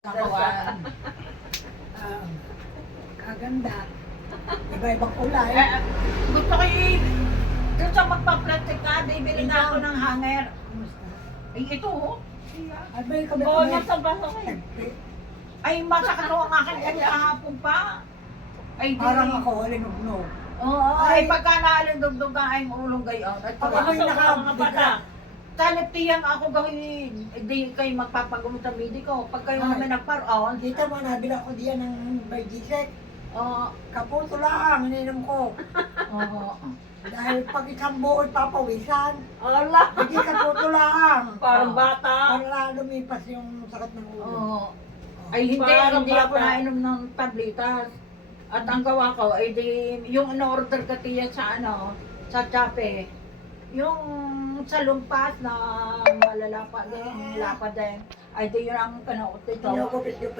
Kawan. Kaganda. Iba-ibang kulay. Gusto ko doon sa magpa-plastic ka, bibili na ako ng hanger. Kumusta? Ay, ito oh. Ay, may kami Oo, nasa baso ko eh. Tagpi. Ay, masakit ko ang akin kanya kahapon pa. Ay, di. Parang ako, linugnog. Oo, ay Ay. pagka naalindugdog ka ay maulong gayon. At Pag ako'y nakabigla. kaniptiyan ako gawin, di kayo magpapagamot sa mediko. Pag kayo Ay. namin nagparoon, Dito mo, nabila ko diyan ng Bigisek. oo, Kapuso lang, ininom ko. oo. Dahil pag isang buo papawisan, Ala, hindi kapuso lang. parang bata. Para lumipas yung sakit ng ulo. Oo. Ay hindi, Parang hindi ako bata. nainom ng tablitas. At ang gawa ko ay di, yung in-order ka tiya sa sa Chape, yung sa lumpas na malalapa, yung lapa din, ay di yun ang kanaot ito. Tinukupit yung